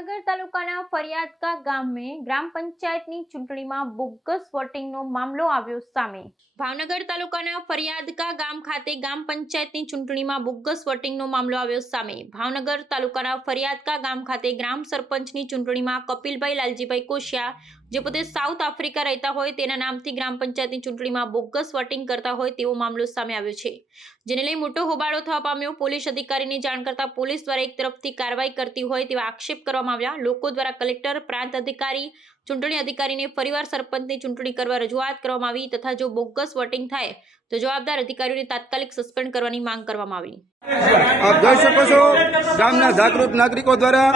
ભાવનગર તાલુકાના ફરિયાદકા ગામે ગ્રામ પંચાયતની ચૂંટણીમાં બોગસ વોટિંગનો મામલો આવ્યો સામે. ભાવનગર તાલુકાના ફરિયાદકા ગામ ખાતે ગ્રામ પંચાયતની ચૂંટણીમાં બોગસ વોટિંગનો મામલો આવ્યો સામે. ભાવનગર તાલુકાના ફરિયાદકા ગામ ખાતે ગ્રામ સરપંચની ચૂંટણીમાં કપિલભાઈ લાલજીભાઈ કોશિયા જે પોતે સાઉથ આફ્રિકા રહેતા હોય તેના નામથી ગ્રામ પંચાયતની ચૂંટણીમાં બોગસ વોટિંગ કરતા હોય તેવો મામલો સામે આવ્યો છે. જેને લઈ મોટો હોબાળો થવા પામ્યો પોલીસ અધિકારીને જાણ કરતા પોલીસ દ્વારા એક તરફથી કાર્યવાહી કરતી હોય તેવા આક્ષેપ કરવામાં આવ્યા. લોકો દ્વારા કલેક્ટર, પ્રાંત અધિકારી ચૂંટણી અધિકારીને ફરીવાર સરપંચની ચૂંટણી કરવા રજૂઆત કરવામાં આવી તથા જો બોગસ વોટિંગ થાય તો જવાબદાર અધિકારીઓને તાત્કાલિક સસ્પેન્ડ કરવાની માંગ કરવામાં આવી આપ જોઈ શકો છો ગામના જાગૃત નાગરિકો દ્વારા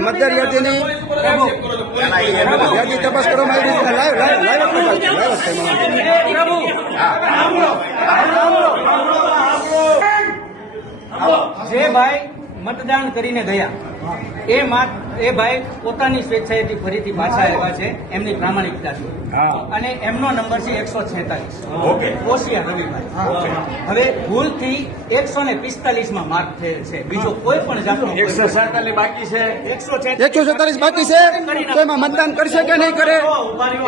મતદાર યાદીની યાદી તપાસ કરવામાં આવી છે લાઈવ લાઈવ લાઈવ તપાસ છે, લાઈવ જ કરવામાં જે ભાઈ મતદાન કરીને ગયા. એ માત એ ભાઈ પોતાની સ્વેચ્છાએથી ફરીથી પાછા આવ્યા છે એમની પ્રામાણિકતા છે. અને એમનો નંબર છે એકસો છેતાલીસ. કોશિયા રવિભાઈ. હવે ભૂલથી એકસો ને પિસ્તાલીસમાં માર્ક થયેલ છે. બીજો કોઈ પણ જાતનો એકસો એકતાલીસ બાકી છે. એકસો છેતાલીસ બાકી છે. એમાં મતદાન કરશે કે નહીં કરે?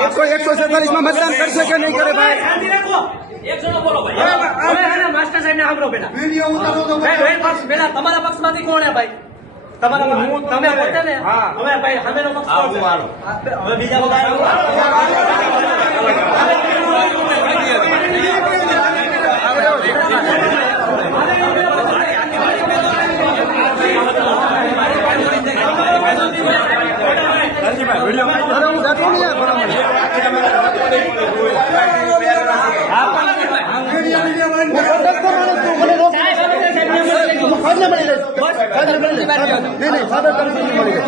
એકસો એકસો છેતાલીસમાં મતદાન કરશે કે નહીં કરે ભાઈ? માસ્ટર સાહેબ ને સાંભળો પેલા ભાઈ, ભાઈ, પક્ષ પેલા તમારા પક્ષમાંથી કોણ હે ભાઈ? તમારા હું તમે પોતે ને? હા. હવે ભાઈ સામેનો પક્ષ. હવે બીજા બધા ಬಸ್ ಬಂದು ಬಂದು ಬರಬೇಕು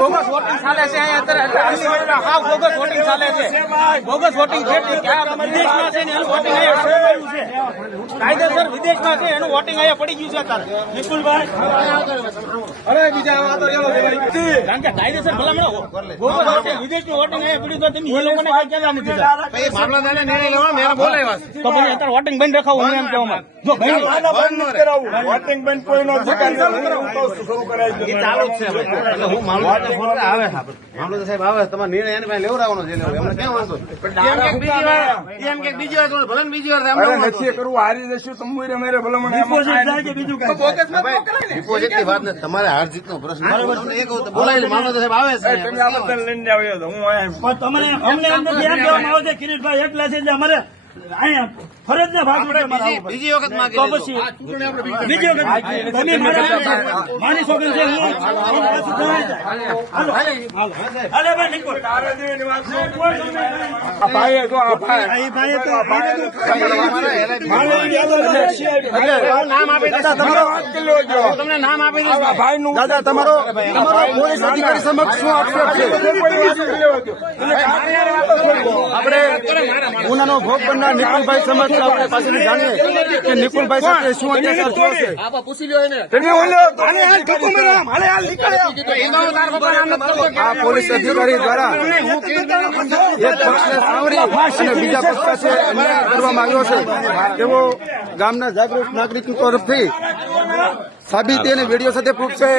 બોગસ વોટિંગ ચાલે છે અહીંયા હાવ બોગસ વોટિંગ ચાલે છે. બોગસ વોટિંગ છે વિદેશમાં છે એનું વોટિંગ અહીંયા છે. કાયદેસર વિદેશમાં છે એનું વોટિંગ અહીંયા પડી ગયું છે અત્યારે. નિકુલભાઈ. અરે બીજા વાત ચાલો કારણ કે કાયદેસર ભલામણ બોગસ વોટિંગ વિદેશનું વોટિંગ અહીંયા પડ્યું તો તમે એ લોકોને કઈ કહેવા નથી દીધા. તો પછી અત્યારે વોટિંગ બંધ રખાવું એમ કહેવા જો બંધ વોટિંગ બંધ કોઈ નો ચાલુ છે હું માનું આવે. મામલો સાહેબ આવે. તમારે નિર્ણય એની પાસે લેવડાવવાનો છે. એમને ક્યાં વાંધો? એમ કે બીજી વાર. એમ કે બીજી વાર ભલે ને બીજી વાર થાય, એમને અરે શું વાંધો નથી છે? કરવું. હારી જશું તમુરે મેરે ભલામણ ભાઈ, ડિપોઝિટની વાત તમારે હાર પ્રશ્ન તમને એક વખત બોલાયેલી મામલો સાહેબ આવે છે. તમે આ બધા લઈને આવ્યો તો. હું અહીંયા અમને એમ નથી. એમ કહેવામાં આવે છે કિરીટભાઈ એકલા છે એટલે અમારે અહીંયા બીજી- વખત બીજી વખત તમે મારા છે. તમને નામ આપી ભાઈ નું દાદા તમારો તમારો પોલીસ અધિકારી સમક્ષ શું આક્ષેપ છે. આપણે ગુનાનો ભોગ બનનાર નિકુલભાઈ સમક્ષ આપણે પાછળ જાણીએ કે નિકુલભાઈ સાથે શું અત્યાચાર થયો છે તમે ઓલો આને હાલ ઠોકો મારો હાલે હાલ નીકળે આ પોલીસ અધિકારી દ્વારા એક પક્ષને સાવરી અને બીજા પક્ષ પાસે અન્યાય કરવામાં આવ્યો છે. તેવો ગામના જાગૃત નાગરિકો તરફથી સાબિતી અને વીડિયો સાથે પ્રૂફ છે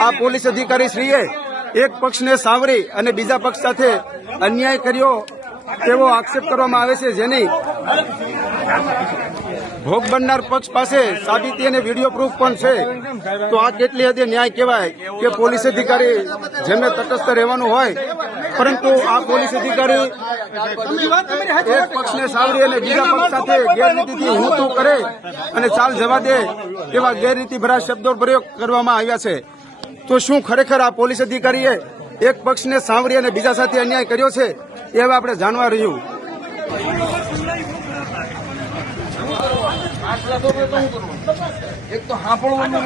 આ પોલીસ અધિકારી શ્રીએ એક પક્ષને સાવરી અને બીજા પક્ષ સાથે અન્યાય કર્યો તેવો આક્ષેપ કરવામાં આવે છે. જેની ભોગ બનનાર પક્ષ પાસે સાબિતી અને વીડિયો પ્રૂફ પણ છે. તો આ કેટલી હદે ન્યાય કહેવાય કે પોલીસ અધિકારી જેમને તટસ્થ રહેવાનું હોય, પરંતુ આ પોલીસ અધિકારી એક પક્ષને સાવરી અને બીજા પક્ષ સાથે ગેરરીતિથી હું તું કરે અને ચાલ જવા દે એવા ગેરરીતિ ભરા શબ્દો પ્રયોગ કરવામાં આવ્યા છે. તો શું ખરેખર આ પોલીસ અધિકારીએ એક પક્ષને સાંવરી અને બીજા સાથે અન્યાય કર્યો છે, એ હવે આપણે જાણવા રહ્યું. એક તો સાંભળવાનું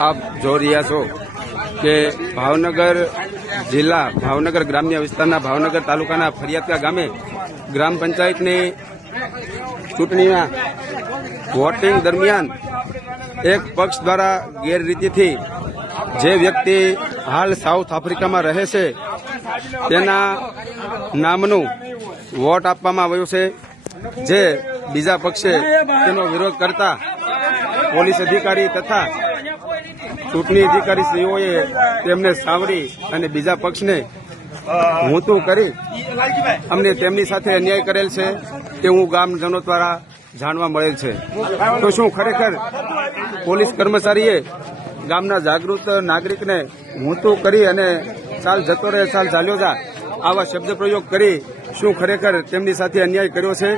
આપ જોઈ રહ્યા છો કે ભાવનગર જિલ્લા, ભાવનગર ગ્રામ્ય વિસ્તારના ભાવનગર તાલુકાના ફરિયાદકા ગામે ગ્રામ પંચાયતની ચૂંટણીના વોટિંગ દરમિયાન એક પક્ષ દ્વારા ગેરરીતિથી જે વ્યક્તિ હાલ સાઉથ આફ્રિકામાં રહે છે. તેના નામનું વોટ આપવામાં આવ્યું છે. જે બીજા પક્ષે તેનો વિરોધ કરતા પોલીસ અધિકારી તથા ચૂંટણી અધિકારી શ્રીઓએ તેમને સાંભળી અને બીજા પક્ષને ઊંતું કરી અમને તેમની સાથે અન્યાય કરેલ છે તેવું ગામજનો દ્વારા જાણવા મળેલ છે. તો શું ખરેખર પોલીસ કર્મચારીએ ગામના જાગૃત નાગરિકને ઊંતું કરી અને ચાલ જતો રહે ચાલ ચાલ્યો જા. આવા શબ્દ પ્રયોગ કરી શું ખરેખર તેમની સાથે અન્યાય કર્યો છે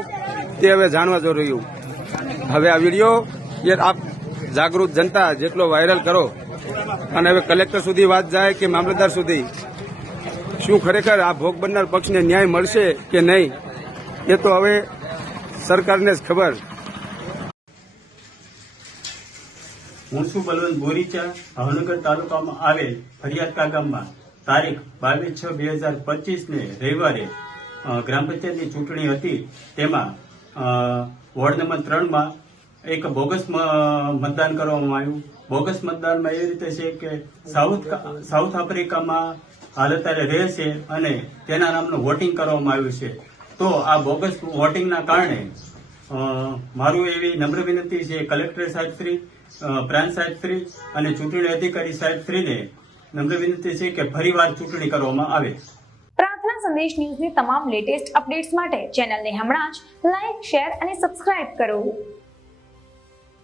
તે હવે જાણવા જરૂર્યું. હવે આ વીડિયો એ આપ જાગૃત જનતા જેટલો વાયરલ કરો અને હવે કલેક્ટર સુધી વાત જાય કે મામલતદાર સુધી, શું ખરેખર આ ભોગ બનનાર પક્ષને ન્યાય મળશે કે નહીં, એ તો હવે સરકારને જ ખબર. હું છું બલવંત બોરીચા ભાવનગર તાલુકામાં આવેલ ફરિયાદકા ગામમાં તારીખ બાવીસ છ બે હજાર પચીસને રવિવારે ગ્રામ પંચાયતની ચૂંટણી હતી. તેમાં વોર્ડ નંબર ત્રણમાં એક બોગસ મતદાન કરવામાં આવ્યું. બોગસ મતદાનમાં એવી રીતે છે કે સાઉથ સાઉથ આફ્રિકામાં હાલ અત્યારે રહે છે અને તેના નામનું વોટિંગ કરવામાં આવ્યું છે. તો આ બોગસ વોટિંગના કારણે મારું એવી નમ્ર વિનંતી છે કલેક્ટર સાહેબ શ્રી અ, પ્રાંત સાહેબશ્રી અને ચૂંટણી અધિકારી સાહેબ શ્રીને નમ્ર વિનંતી છે કે ફરીવાર ચૂંટણી કરવામાં આવે. પ્રાર્થના સંદેશ ન્યૂઝની તમામ લેટેસ્ટ અપડેટ્સ માટે ચેનલને હમણાં જ લાઇક શેર અને સબસ્ક્રાઇબ કરો.